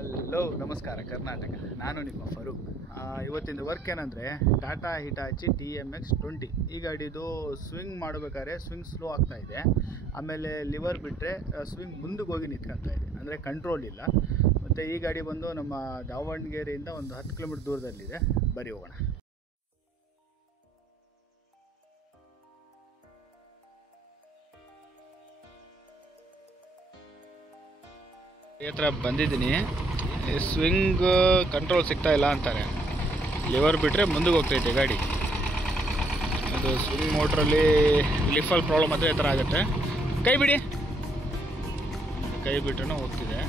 Hello ನಮಸ್ಕಾರ ಕರ್ನಾಟಕ, ನಾನು ನಿಮ್ಮ ಫರೂಕ್. ಇವತ್ತಿನ ವರ್ಕ್ ಏನಂದರೆ ಟಾಟಾ ಹಿಟಾಚಿ TMX20. ಈ ಗಾಡಿದು ಸ್ವಿಂಗ್ ಮಾಡಬೇಕಾದ್ರೆ ಸ್ವಿಂಗ್ ಸ್ಲೋ ಆಗ್ತಾಯಿದೆ. ಆಮೇಲೆ ಲಿವರ್ ಬಿಟ್ಟರೆ ಸ್ವಿಂಗ್ ಮುಂದಕ್ಕೆ ಹೋಗಿ ನಿಂತ್ಕೊಳ್ತಾ ಇದೆ, ಅಂದರೆ ಕಂಟ್ರೋಲ್ ಇಲ್ಲ. ಮತ್ತು ಈ ಗಾಡಿ ಬಂದು ನಮ್ಮ ದಾವಣಗೆರೆಯಿಂದ ಒಂದು 10 ಕಿಲೋಮೀಟರ್ ದೂರದಲ್ಲಿದೆ. ಬರೀ ಹೋಗೋಣ. ಈ ಹತ್ರ ಬಂದಿದ್ದೀನಿ. ಸ್ವಿಂಗ್ ಕಂಟ್ರೋಲ್ ಸಿಗ್ತಾ ಇಲ್ಲ ಅಂತಾರೆ. ಲಿವರ್ ಬಿಟ್ಟರೆ ಮುಂದಕ್ಕೆ ಹೋಗ್ತೈತೆ ಗಾಡಿ. ಅದು ಸ್ವಿಂಗ್ ಮೋಟ್ರಲ್ಲಿ ಲಿಫಲ್ ಪ್ರಾಬ್ಲಮ್ ಆದರೆ ಈ ಥರ ಆಗುತ್ತೆ. ಕೈ ಬಿಡಿ, ಕೈ ಬಿಟ್ರೂ ಹೋಗ್ತಿದೆ,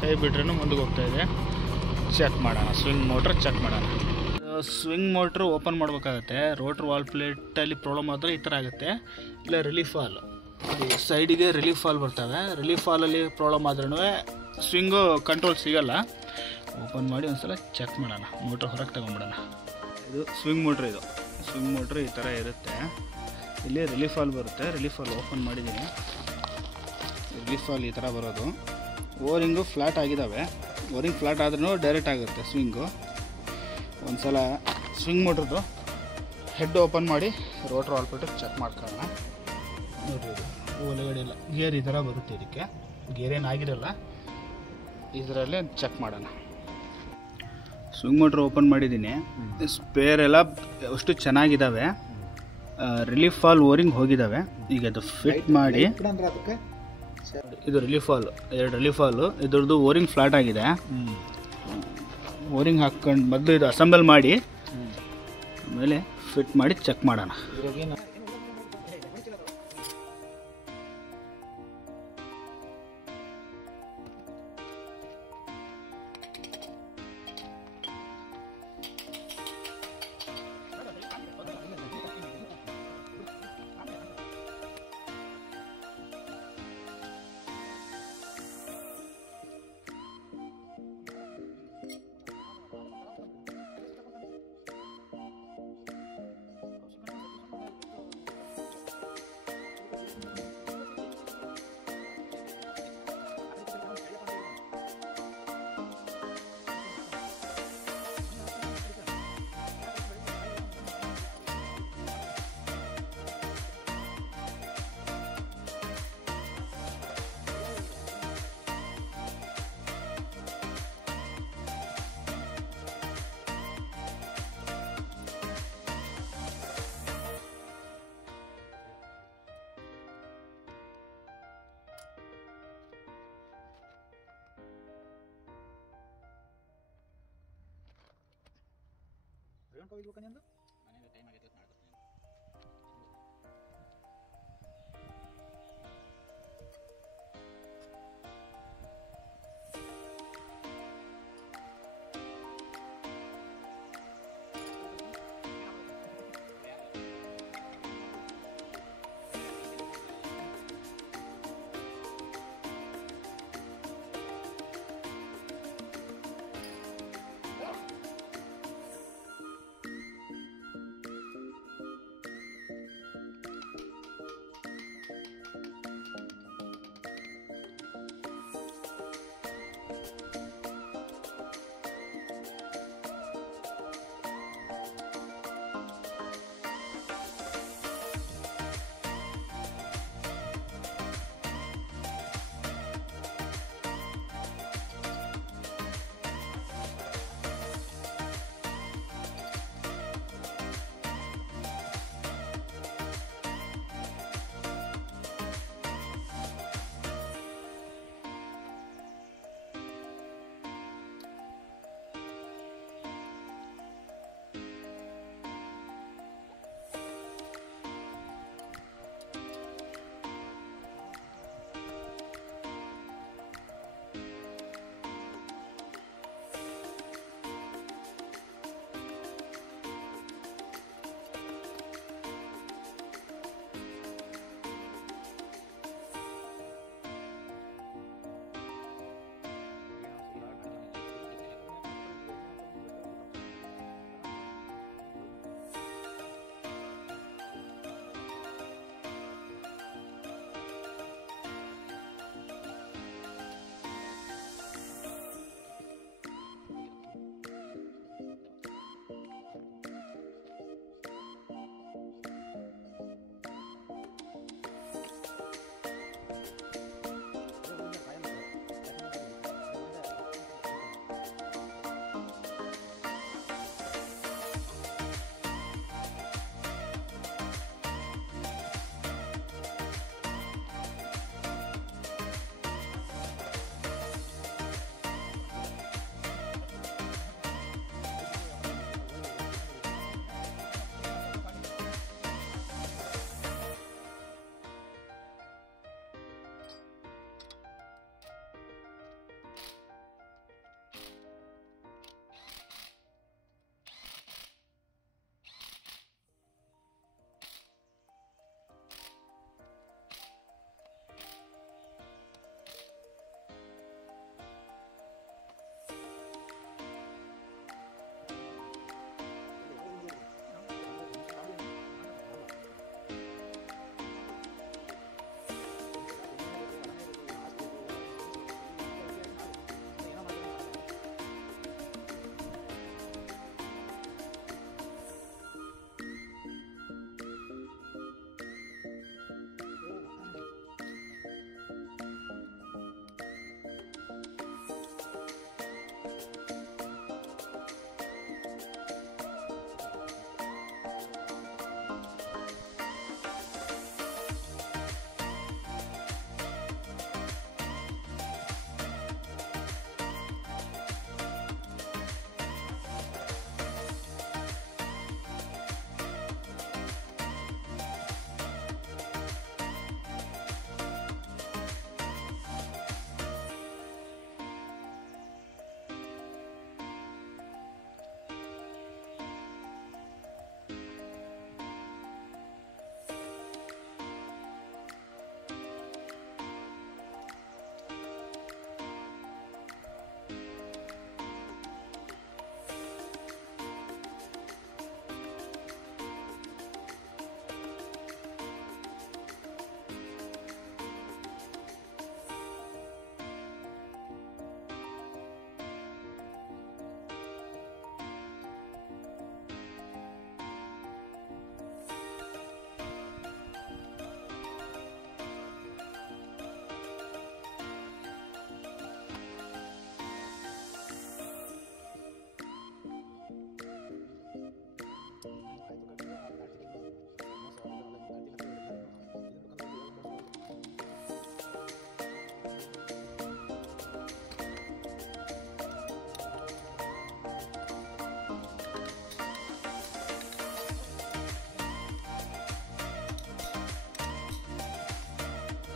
ಕೈ ಬಿಟ್ರೂ ಮುಂದಕ್ಕೆ ಹೋಗ್ತಾ ಇದೆ. ಚೆಕ್ ಮಾಡೋಣ, ಸ್ವಿಂಗ್ ಮೋಟ್ರ್ ಚೆಕ್ ಮಾಡೋಣ. ಸ್ವಿಂಗ್ ಮೋಟ್ರ್ ಓಪನ್ ಮಾಡಬೇಕಾಗತ್ತೆ. ರೋಟ್ರ್ ವಾಲ್ ಪ್ಲೇಟಲ್ಲಿ ಪ್ರಾಬ್ಲಮ್ ಆದರೆ ಈ ಥರ ಆಗುತ್ತೆ. ಇಲ್ಲ ರಿಲೀಫ್ ವಾಲ್ ಸೈಡಿಗೆ ರಿಲೀಫ್ ವಾಲ್ ಬರ್ತವೆ. ರಿಲೀಫ್ ವಾಲಲ್ಲಿ ಪ್ರಾಬ್ಲಮ್ ಆದ್ರೂ ಸ್ವಿಂಗು ಕಂಟ್ರೋಲ್ ಸಿಗಲ್ಲ. ಓಪನ್ ಮಾಡಿ ಒಂದು ಸಲ ಚೆಕ್ ಮಾಡೋಣ. ಮೋಟ್ರ್ ಹೊರಗೆ ತಗೊಂಬಿಡೋಣ. ಇದು ಸ್ವಿಂಗ್ ಮೋಟ್ರ್. ಇದು ಸ್ವಿಂಗ್ ಮೋಟ್ರ್ ಈ ಥರ ಇರುತ್ತೆ. ಇಲ್ಲಿ ರಿಲೀಫ್ ವಾಲ್ ಬರುತ್ತೆ. ರಿಲೀಫ್ ವಾಲ್ ಓಪನ್ ಮಾಡಿದ್ದೀನಿ. ರಿಲೀಫ್ ವಾಲ್ ಈ ಥರ ಬರೋದು. ಓರಿಂಗು ಫ್ಲ್ಯಾಟ್ ಆಗಿದ್ದಾವೆ. ಓರಿಂಗ್ ಫ್ಲ್ಯಾಟ್ ಆದ್ರೂ ಡೈರೆಕ್ಟ್ ಆಗುತ್ತೆ ಸ್ವಿಂಗು. ಒಂದು ಸಲ ಸ್ವಿಂಗ್ ಮೋಟ್ರದ್ದು ಹೆಡ್ ಓಪನ್ ಮಾಡಿ ರೋಟ್ರ್ ವಾಲ್ ಬಿಟ್ಟು ಚೆಕ್ ಮಾಡ್ಕೊಳ್ಳೋಣ. ನೋಡಿರಿ, ಇದು ಒಳಗಡೆ ಇಲ್ಲ ಗೇರ್ ಈ ಥರ ಬರುತ್ತೆ. ಇದಕ್ಕೆ ಗೇರ್ ಏನಾಗಿರಲ್ಲ. ಇದರಲ್ಲೇ ಚೆಕ್ ಮಾಡೋಣ. ಸ್ವಿಂಗ್ ಮೋಟ್ರ್ ಓಪನ್ ಮಾಡಿದ್ದೀನಿ. ಸ್ಪೇರ್ ಎಲ್ಲ ಅಷ್ಟು ಚೆನ್ನಾಗಿದ್ದಾವೆ. ರಿಲೀಫ್ ವಾಲ್ ಓರಿಂಗ್ ಹೋಗಿದ್ದಾವೆ. ಈಗ ಅದು ಫಿಟ್ ಮಾಡಿ, ಇದು ರಿಲೀಫ್ ವಾಲ್, 2 ರಿಲೀಫ್ ವಾಲು. ಇದ್ರದ್ದು ಓರಿಂಗ್ ಫ್ಲಾಟ್ ಆಗಿದೆ. ಓರಿಂಗ್ ಹಾಕ್ಕೊಂಡು ಮೊದಲು ಇದು ಅಸೆಂಬಲ್ ಮಾಡಿ ಆಮೇಲೆ ಫಿಟ್ ಮಾಡಿ ಚೆಕ್ ಮಾಡೋಣ.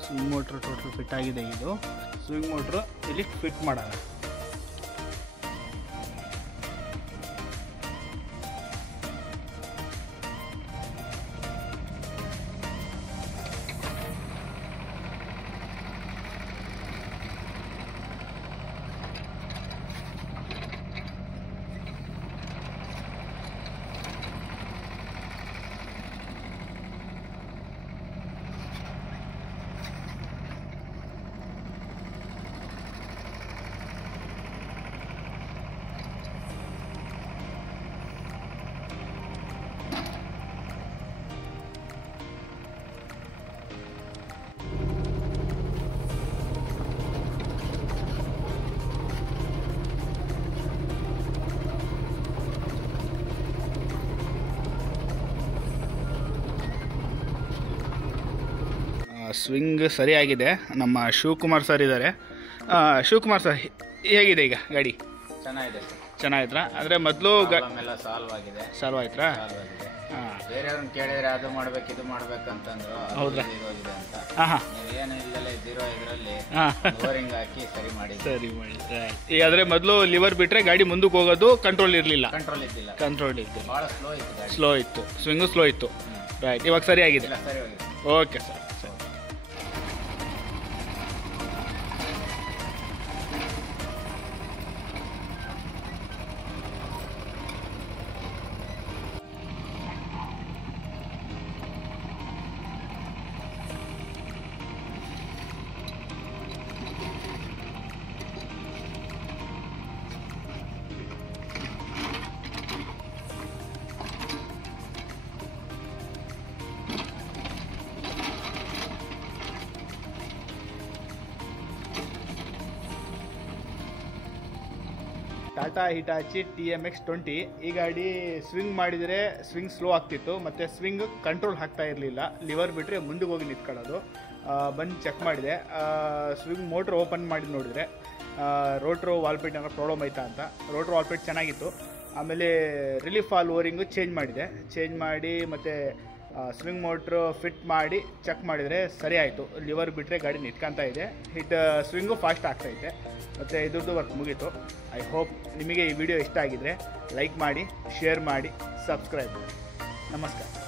ಸ್ವಿಂಗ್ ಮೋಟ್ರ್ ಟೋಟಲ್ ಫಿಟ್ ಆಗಿದೆ. ಇದು ಸ್ವಿಂಗ್ ಮೋಟ್ರು ಇಲ್ಲಿ ಫಿಟ್ ಮಾಡೋಣ. ಸ್ವಿಂಗ್ ಸರಿಯಾಗಿದೆ. ನಮ್ಮ ಶಿವಕುಮಾರ್ ಸರ್ ಇದ್ದಾರೆ. ಶಿವಕುಮಾರ್ ಸರ್, ಹೇಗಿದೆ ಈಗ ಗಾಡಿ? ಚೆನ್ನಾಗಿದೆ ಸರ್. ಚೆನ್ನಾಗಿದ್ರಾ? ಅಂದರೆ ಮೊದಲು ಸಾಲ್ವ್ ಆಗಿದೆ. ಸಾಲ್ವ್ ಆಯ್ತಾ? ಹಾಂ, ಬೇರೆಯವ್ರನ್ನ ಕೇಳಿದ್ರೆ ಅದು ಮಾಡ್ಬೇಕು ಇದು ಮಾಡ್ಬೇಕಂತಂದ್ರು. ಹೌದಾ? ಇರೋಗಿದೆ ಅಂತ. ಹಾಂ, ಏನು ಇಲ್ಲದೆ ಜೀರೋ ಇದರಲ್ಲಿ ಬೋರಿಂಗ್ ಹಾಕಿ ಸರಿ ಮಾಡಿ ಈಗ ಆದರೆ ಮೊದಲು ಲಿವರ್ ಬಿಟ್ಟರೆ ಗಾಡಿ ಮುಂದಕ್ಕೆ ಹೋಗೋದು ಕಂಟ್ರೋಲ್ ಇರಲಿಲ್ಲ. ಕಂಟ್ರೋಲ್ ಇದ್ದಿಲ್ಲ. ಭಾಳ ಸ್ಲೋ ಇತ್ತು ಗಾಡಿ. ಸ್ಲೋ ಇತ್ತು, ಸ್ವಿಂಗು ಸ್ಲೋ ಇತ್ತು. ರೈಟ್, ಇವಾಗ ಸರಿಯಾಗಿದೆ. ಸರಿ ಹೋಗಿದೆ. Okay sir. Tata Hitachi TMX 20 ಈ ಗಾಡಿ ಸ್ವಿಂಗ್ ಮಾಡಿದರೆ ಸ್ವಿಂಗ್ ಸ್ಲೋ ಆಗ್ತಿತ್ತು, ಮತ್ತು ಸ್ವಿಂಗ್ ಕಂಟ್ರೋಲ್ ಆಗ್ತಾ ಇರಲಿಲ್ಲ. ಲಿವರ್ ಬಿಟ್ಟರೆ ಮುಂದಕ್ಕೆ ಹೋಗಿ ನಿಂತ್ಕೊಳ್ಳೋದು. ಬಂದು ಚೆಕ್ ಮಾಡಿದೆ, ಸ್ವಿಂಗ್ ಮೋಟ್ರ್ ಓಪನ್ ಮಾಡಿ ನೋಡಿದರೆ ರೋಟ್ರು ವಾಲ್ಪೇಟ್ ಏನೋ ಪ್ರಾಬ್ಲಮ್ ಆಯ್ತಾ ಅಂತ. ರೋಟ್ರು ವಾಲ್ಪೇಟ್ ಚೆನ್ನಾಗಿತ್ತು. ಆಮೇಲೆ ರಿಲೀಫ್ ವಾಲ್ವ್ ಓರಿಂಗು ಚೇಂಜ್ ಮಾಡಿ ಮತ್ತು ಸ್ವಿಂಗ್ ಮೋಟ್ರು ಫಿಟ್ ಮಾಡಿ ಚೆಕ್ ಮಾಡಿದರೆ ಸರಿ ಆಯಿತು. ಲಿವರ್ ಬಿಟ್ಟರೆ ಗಾಡಿ ನಿಂತ್ಕೊತಾ ಇದೆ. ಸ್ವಿಂಗು ಫಾಸ್ಟ್ ಆಗ್ತಾಯಿದೆ. ಮತ್ತು ಇದ್ರದ್ದು ವರ್ಕ್ ಮುಗೀತು. ಐ ಹೋಪ್ ನಿಮಗೆ ಈ ವಿಡಿಯೋ ಇಷ್ಟ ಆಗಿದರೆ ಲೈಕ್ ಮಾಡಿ, ಶೇರ್ ಮಾಡಿ, ಸಬ್ಸ್ಕ್ರೈಬ್ ಮಾಡಿ. ನಮಸ್ಕಾರ.